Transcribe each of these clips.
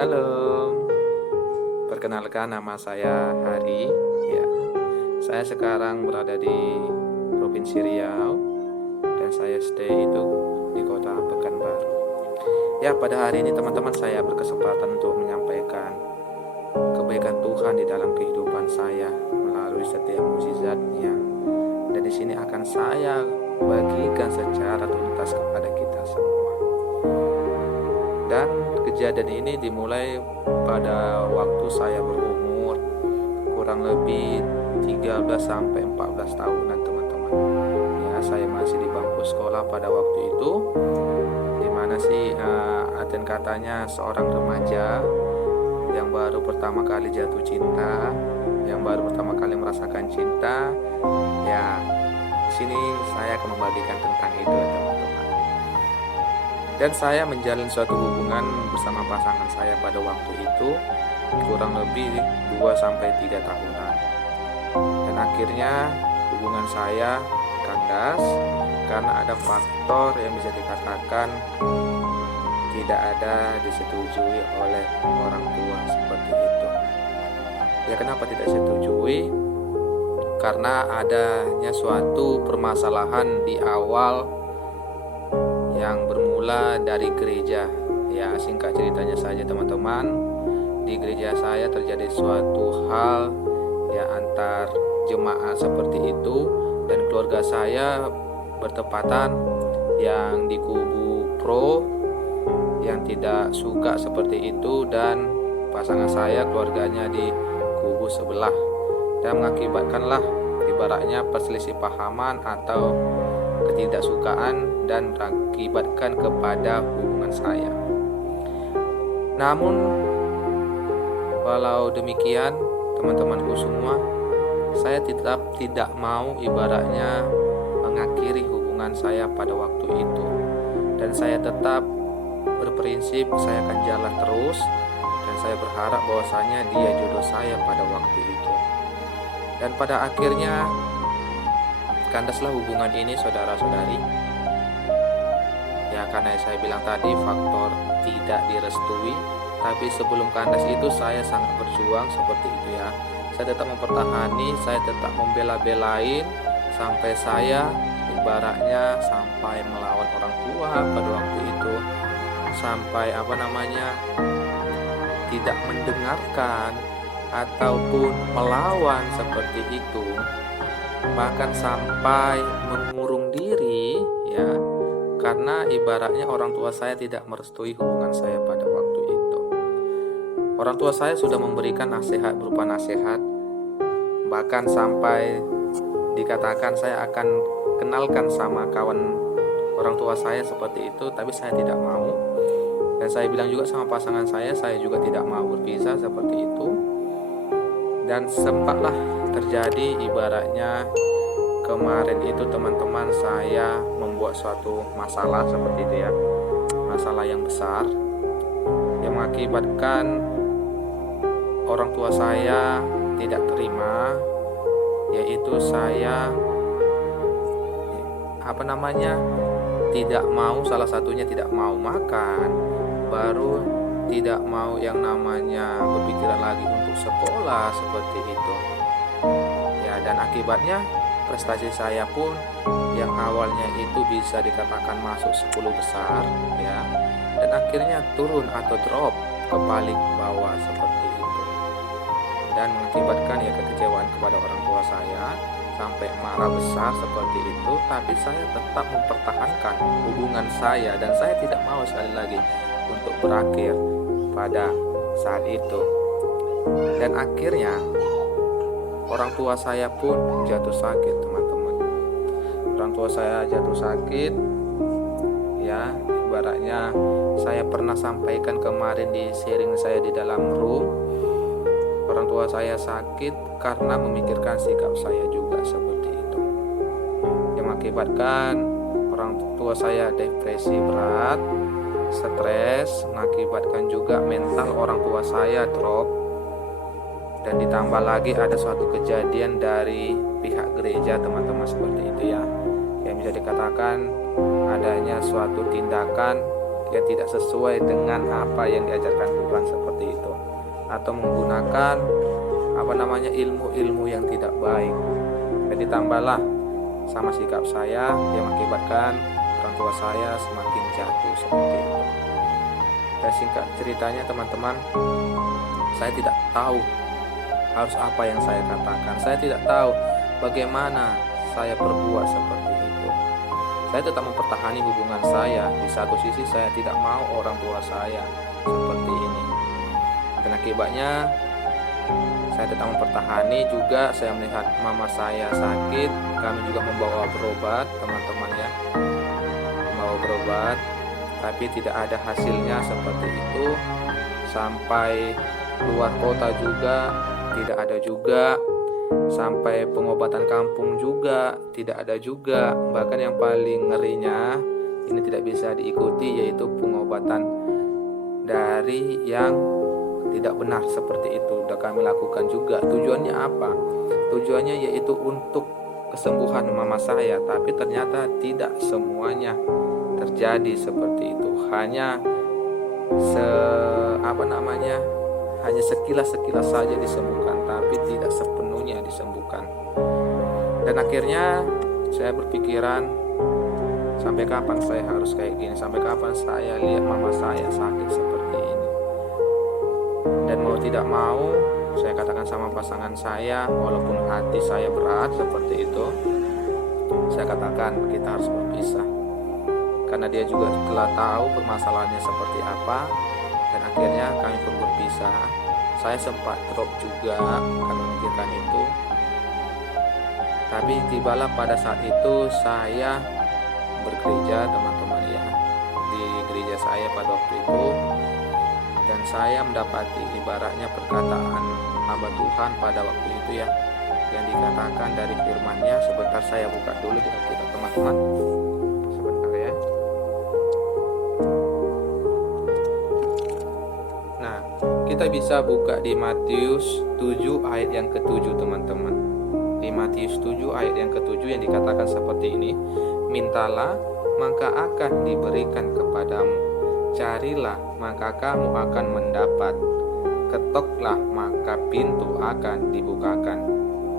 Halo, perkenalkan nama saya Hari. Ya, saya sekarang berada di Provinsi Riau dan saya stay itu di kota Pekanbaru. Ya, pada hari ini teman-teman saya berkesempatan untuk menyampaikan kebaikan Tuhan di dalam kehidupan saya melalui setiap mukjizatnya. Dan di sini akan saya bagikan secara tuntas kepada kita semua. Dan kejadian ini dimulai pada waktu saya berumur kurang lebih 13 sampai 14 tahunan teman-teman. Ya, saya masih di bangku sekolah pada waktu itu, dimana sih artian katanya seorang remaja yang baru pertama kali jatuh cinta, yang baru pertama kali merasakan cinta. Ya, di sini saya akan membagikan tentang itu ya teman-teman. Dan saya menjalin suatu hubungan bersama pasangan saya pada waktu itu kurang lebih 2-3 tahunan. Dan akhirnya hubungan saya kandas karena ada faktor yang bisa dikatakan tidak ada disetujui oleh orang tua seperti itu. Ya, kenapa tidak disetujui? Karena adanya suatu permasalahan di awal yang bermula dari gereja. Ya, singkat ceritanya saja teman-teman, di gereja saya terjadi suatu hal ya antar jemaat seperti itu, dan keluarga saya bertepatan yang di kubu pro yang tidak suka seperti itu, dan pasangan saya keluarganya di kubu sebelah, dan mengakibatkanlah ibaratnya perselisih pahaman atau ketidaksukaan dan berakibatkan kepada hubungan saya. Namun walau demikian teman-temanku semua, saya tetap tidak mau ibaratnya mengakhiri hubungan saya pada waktu itu, dan saya tetap berprinsip saya akan jalan terus, dan saya berharap bahwasanya dia jodoh saya pada waktu itu. Dan pada akhirnya kandaslah hubungan ini saudara-saudari. Ya, karena saya bilang tadi faktor tidak direstui, tapi sebelum kandas itu saya sangat berjuang seperti itu ya. Saya tetap mempertahani, saya tetap membela-belain sampai saya ibaratnya sampai melawan orang tua pada waktu itu, sampai tidak mendengarkan ataupun melawan seperti itu, bahkan sampai mengurung diri ya, karena ibaratnya orang tua saya tidak merestui hubungan saya pada waktu itu. Orang tua saya sudah memberikan nasihat berupa nasihat, bahkan sampai dikatakan saya akan kenalkan sama kawan orang tua saya seperti itu, tapi saya tidak mau. Dan saya bilang juga sama pasangan saya juga tidak mau berpisah seperti itu. Dan sempatlah terjadi ibaratnya kemarin itu teman-teman, saya membuat suatu masalah seperti itu ya, masalah yang besar yang mengakibatkan orang tua saya tidak terima, yaitu saya tidak mau, salah satunya tidak mau makan, baru tidak mau yang namanya berpikiran lagi untuk sekolah seperti itu ya. Dan akibatnya prestasi saya pun yang awalnya itu bisa dikatakan masuk 10 besar ya, dan akhirnya turun atau drop ke paling bawah seperti itu, dan mengakibatkan ya kekecewaan kepada orang tua saya sampai marah besar seperti itu. Tapi saya tetap mempertahankan hubungan saya, dan saya tidak mau sekali lagi untuk berakhir pada saat itu. Dan akhirnya orang tua saya pun jatuh sakit teman-teman. Orang tua saya jatuh sakit ya, ibaratnya saya pernah sampaikan kemarin di sharing saya di dalam room. Orang tua saya sakit karena memikirkan sikap saya juga seperti itu, yang mengakibatkan orang tua saya depresi berat, stres, mengakibatkan juga mental orang tua saya drop. Dan ditambah lagi ada suatu kejadian dari pihak gereja teman-teman seperti itu ya, yang bisa dikatakan adanya suatu tindakan yang tidak sesuai dengan apa yang diajarkan Tuhan seperti itu, atau menggunakan ilmu-ilmu yang tidak baik. Dan ditambahlah sama sikap saya yang mengakibatkan orang tua saya semakin jatuh seperti itu. Dan singkat ceritanya teman-teman, saya tidak tahu harus apa yang saya katakan. Saya tidak tahu bagaimana saya berbuat seperti itu. Saya tetap mempertahankan hubungan saya. Di satu sisi saya tidak mau orang tua saya seperti ini. Dan akibatnya saya tetap mempertahankan juga. Saya melihat mama saya sakit. Kami juga membawa berobat, teman-teman ya. Membawa berobat, tapi tidak ada hasilnya seperti itu. Sampai luar kota juga tidak ada juga. Sampai pengobatan kampung juga tidak ada juga. Bahkan yang paling ngerinya, ini tidak bisa diikuti, yaitu pengobatan dari yang tidak benar seperti itu. Sudah kami lakukan juga. Tujuannya apa? Tujuannya yaitu untuk kesembuhan mama saya, tapi ternyata tidak semuanya terjadi seperti itu. Hanya hanya sekilas-sekilas saja disembuhkan, tapi tidak sepenuhnya disembuhkan. Dan akhirnya saya berpikiran, sampai kapan saya harus kayak gini? Sampai kapan saya lihat mama saya sakit seperti ini? Dan mau tidak mau, saya katakan sama pasangan saya, walaupun hati saya berat seperti itu, saya katakan kita harus berpisah. Karena dia juga telah tahu permasalahannya seperti apa. Dan akhirnya kami pun berpisah. Saya sempat drop juga karena memikirkan itu. Tapi tibalah pada saat itu saya bergereja, teman-teman ya, di gereja saya pada waktu itu. Dan saya mendapati ibaratnya perkataan hamba Tuhan pada waktu itu ya, yang dikatakan dari firman-Nya. Sebentar saya buka dulu di Alkitab, teman-teman. Sebentar ya. Nah, kita bisa buka di Matius 7 ayat yang ke-7, teman-teman. Di Matius 7 ayat yang ke-7 yang dikatakan seperti ini. Mintalah, maka akan diberikan kepadamu. Carilah, maka kamu akan mendapat. Ketoklah, maka pintu akan dibukakan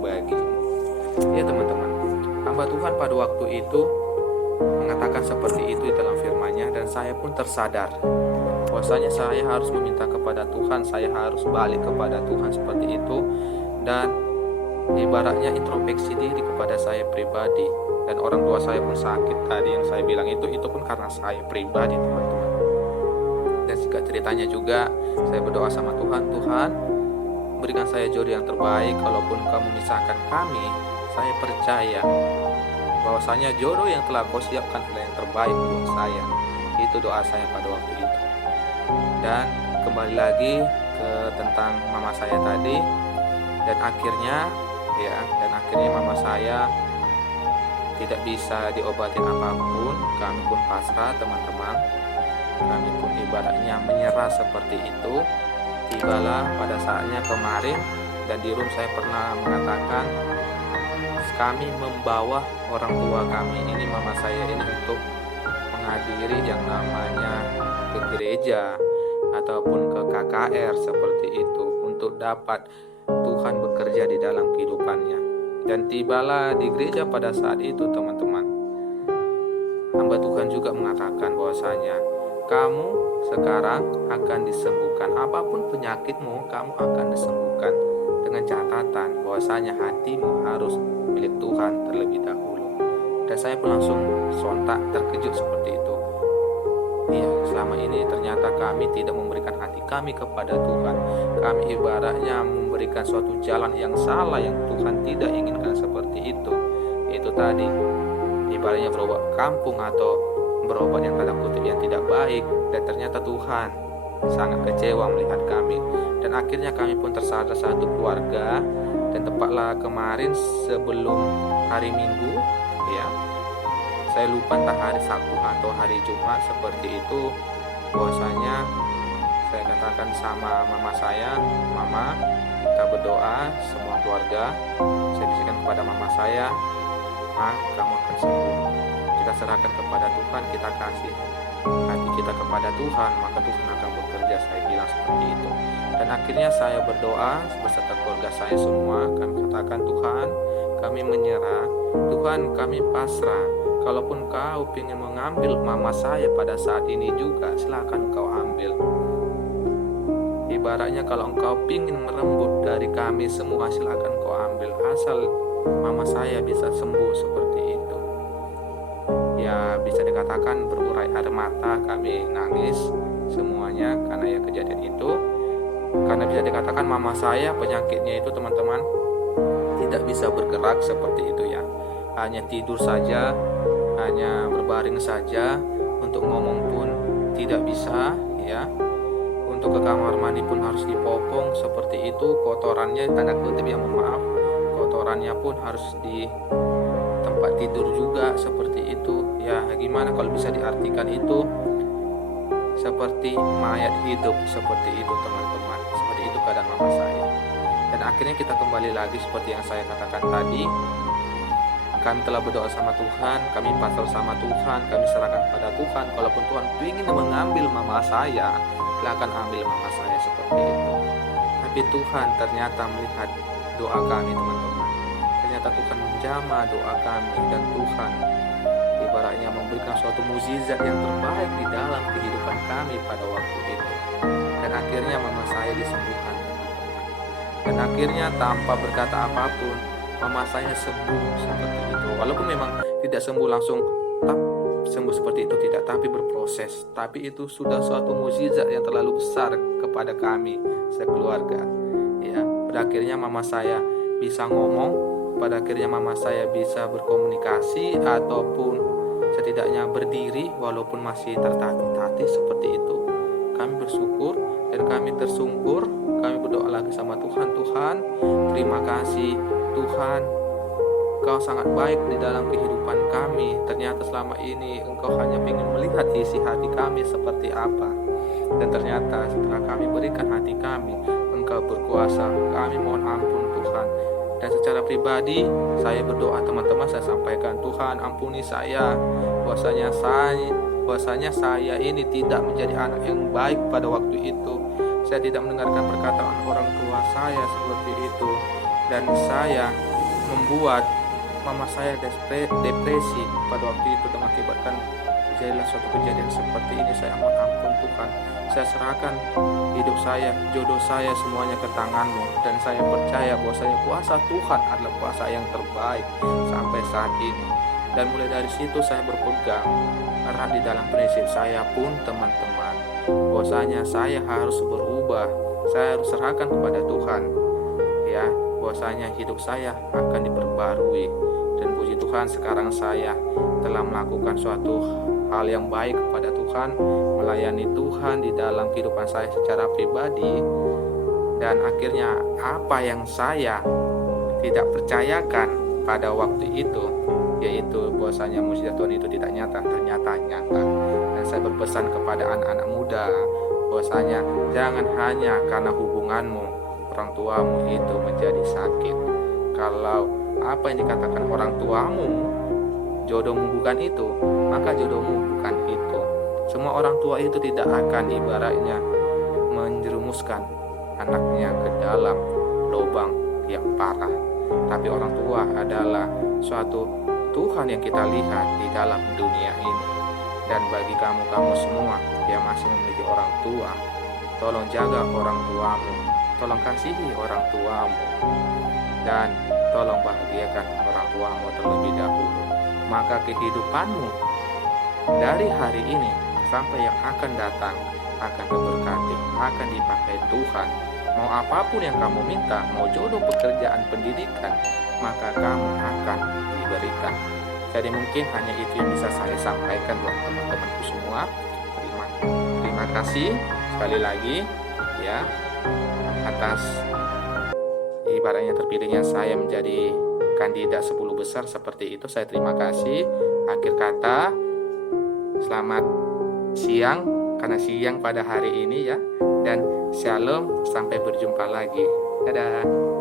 bagimu. Ya teman-teman, hamba Tuhan pada waktu itu mengatakan seperti itu di dalam firman-Nya. Dan saya pun tersadar bahwasanya saya harus meminta kepada Tuhan. Saya harus balik kepada Tuhan seperti itu. Dan ibaratnya introspeksi diri kepada saya pribadi. Dan orang tua saya pun sakit tadi yang saya bilang itu pun karena saya pribadi, teman-teman. Dan singkat ceritanya juga saya berdoa sama Tuhan, Tuhan berikan saya jodoh yang terbaik. Kalaupun kamu misahkan kami, saya percaya bahwasanya jodoh yang telah kau siapkan adalah yang terbaik buat saya. Itu doa saya pada waktu itu. Dan kembali lagi ke tentang mama saya tadi. Dan akhirnya mama saya tidak bisa diobatin apapun. Kami pun pasrah, teman-teman. Kami pun ibaratnya menyerah seperti itu. Tibalah pada saatnya kemarin, dan di room saya pernah mengatakan kami membawa orang tua kami ini, mama saya ini, untuk menghadiri yang namanya ke gereja ataupun ke KKR seperti itu, untuk dapat Tuhan bekerja di dalam kehidupannya. Dan tibalah di gereja pada saat itu, teman-teman, hamba Tuhan juga mengatakan bahwasanya kamu sekarang akan disembuhkan. Apapun penyakitmu, kamu akan disembuhkan, dengan catatan bahwasanya hatimu harus milik Tuhan terlebih dahulu. Dan saya pun langsung sontak terkejut seperti itu. Iya, selama ini ternyata kami tidak memberikan hati kami kepada Tuhan. Kami ibaratnya memberikan suatu jalan yang salah, yang Tuhan tidak inginkan seperti itu. Itu tadi ibaratnya berobat kampung atau berobat yang tanda kutip yang tidak baik. Dan ternyata Tuhan sangat kecewa melihat kami. Dan akhirnya kami pun tersadar satu keluarga. Dan tepatlah kemarin sebelum hari Minggu ya, saya lupa entah hari Sabtu atau hari Jumat seperti itu, bahwasanya saya katakan sama mama saya, mama, kita berdoa semua keluarga. Saya bisikan kepada mama saya, ma, kamu akan sembuh. Kita serahkan kepada Tuhan, kita kasih hati kita kepada Tuhan, maka Tuhan akan bekerja. Saya bilang seperti itu. Dan akhirnya saya berdoa beserta keluarga saya semua. Kami katakan, Tuhan, kami menyerah. Tuhan, kami pasrah. Kalaupun kau ingin mengambil mama saya pada saat ini juga, silakan kau ambil. Ibaratnya kalau engkau ingin merembut dari kami semua, silakan kau ambil. Asal mama saya bisa sembuh seperti itu. Ya bisa dikatakan berurai air mata, kami nangis semuanya karena ya kejadian itu. Karena bisa dikatakan mama saya penyakitnya itu teman-teman tidak bisa bergerak seperti itu ya. Hanya tidur saja, hanya berbaring saja, untuk ngomong pun tidak bisa ya. Untuk ke kamar mandi pun harus dipopong seperti itu. Kotorannya, tanda kutip ya, mohon maaf, kotorannya pun harus di tempat tidur juga seperti itu ya. Gimana kalau bisa diartikan itu seperti mayat hidup seperti itu teman-teman. Seperti itu keadaan mama saya. Dan akhirnya kita kembali lagi seperti yang saya katakan tadi. Kami telah berdoa sama Tuhan, kami pasrah sama Tuhan, kami serahkan pada Tuhan. Kalaupun Tuhan ingin mengambil mama saya, silakan ambil mama saya seperti itu. Tapi Tuhan ternyata melihat doa kami teman-teman. Ternyata Tuhan menjamah doa kami, dan Tuhan ibaratnya memberikan suatu mukjizat yang terbaik di dalam kehidupan kami pada waktu itu. Dan akhirnya mama saya disembuhkan. Dan akhirnya tanpa berkata apapun, mama saya sembuh seperti itu. Walaupun memang tidak sembuh langsung sembuh seperti itu, tidak, tapi berproses. Tapi itu sudah suatu mukjizat yang terlalu besar kepada kami sekeluarga ya. Pada akhirnya mama saya bisa ngomong, pada akhirnya mama saya bisa berkomunikasi ataupun setidaknya berdiri walaupun masih tertatih-tatih seperti itu. Kami bersyukur dan kami tersungkur. Kami berdoa lagi sama Tuhan, Tuhan terima kasih Tuhan, Engkau sangat baik di dalam kehidupan kami. Ternyata selama ini Engkau hanya ingin melihat isi hati kami seperti apa. Dan ternyata setelah kami berikan hati kami, Engkau berkuasa. Kami mohon ampun Tuhan. Dan secara pribadi saya berdoa teman-teman, saya sampaikan, Tuhan ampuni saya. Bahwasanya saya ini tidak menjadi anak yang baik pada waktu itu. Saya tidak mendengarkan perkataan orang tua saya seperti itu. Dan saya membuat mama saya depresi pada waktu itu, dan mengakibatkan terjadilah suatu kejadian seperti ini. Saya mohon ampun Tuhan. Saya serahkan hidup saya, jodoh saya semuanya ke tangan-Mu, dan saya percaya bahwasanya kuasa Tuhan adalah kuasa yang terbaik sampai saat ini. Dan mulai dari situ saya berpegang erat di dalam prinsip saya pun teman-teman, bahwasanya saya harus berubah, saya harus serahkan kepada Tuhan ya, bahwasanya hidup saya akan diperbarui. Dan puji Tuhan, sekarang saya telah melakukan suatu hal yang baik kepada Tuhan, melayani Tuhan di dalam kehidupan saya secara pribadi. Dan akhirnya apa yang saya tidak percayakan pada waktu itu, yaitu bahwasanya mukjizat Tuhan itu tidak nyata, ternyata nyata. Dan saya berpesan kepada anak-anak muda bahwasanya jangan hanya karena hubunganmu orang tuamu itu menjadi sakit. Kalau apa yang dikatakan orang tuamu jodohmu bukan itu, maka jodohmu bukan itu. Semua orang tua itu tidak akan ibaratnya menjerumuskan anaknya ke dalam lubang yang parah. Tapi orang tua adalah suatu Tuhan yang kita lihat di dalam dunia ini. Dan bagi kamu semua yang masih memiliki orang tua, tolong jaga orang tuamu, tolong kasihi orang tuamu, dan tolong bahagiakan orang tuamu terlebih dahulu. Maka kehidupanmu dari hari ini sampai yang akan datang akan diberkati, akan dipakai Tuhan. Mau apapun yang kamu minta, mau jodoh, pekerjaan, pendidikan, maka kamu akan diberikan. Jadi mungkin hanya itu yang bisa saya sampaikan buat teman-temanku semua. Terima kasih sekali lagi ya atas ibaratnya terpilihnya saya menjadi kandidat 10 besar seperti itu. Saya terima kasih. Akhir kata, selamat siang karena siang pada hari ini ya, dan shalom, sampai berjumpa lagi. Dadah.